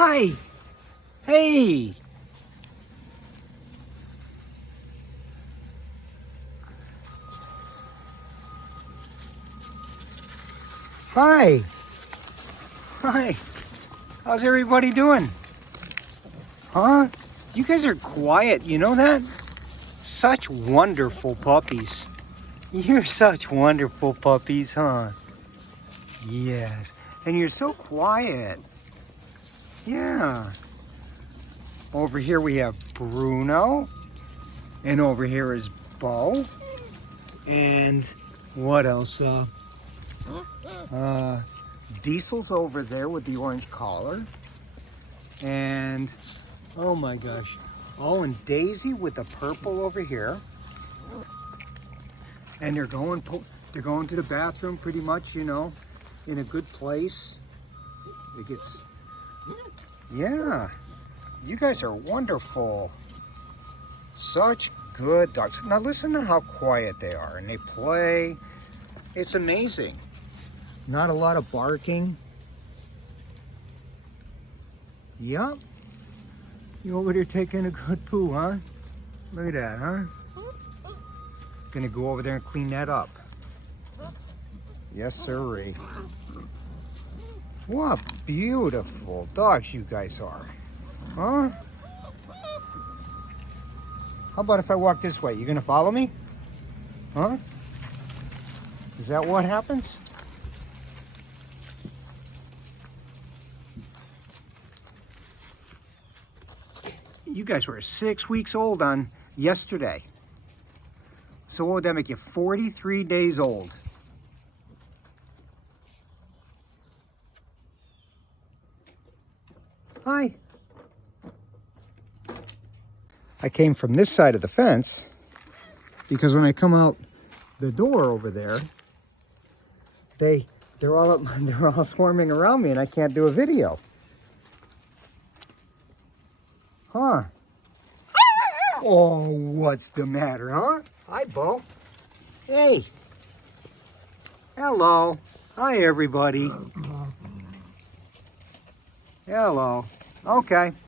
Hi. Hey. Hi. Hi. How's everybody doing? Huh? You guys are quiet, you know that? Such wonderful puppies. You're such wonderful puppies, huh? Yes. And you're so quiet. Yeah. Over here we have Bruno. And over here is Bo. And what else? Diesel's over there with the orange collar. And oh my gosh. Oh, and Daisy with the purple over here. And they're going to the bathroom pretty much, you know, in a good place. It gets, yeah. You guys are wonderful. Such good dogs. Now listen to how quiet they are, and they play. It's amazing. Not a lot of barking. Yup. You over there taking a good poo, huh? Look at that, huh? Gonna go over there and clean that up. Yes, sirree. What beautiful dogs you guys are. Huh? How about if I walk this way? You gonna follow me? Huh? Is that what happens? You guys were 6 weeks old on yesterday. So what would that make you? 43 days old. Hi. I came from this side of the fence because when I come out the door over there, they're all swarming around me and I can't do a video. Huh? Oh, what's the matter, huh? Hi, Bo. Hey. Hello. Hi, everybody. Hello. Okay.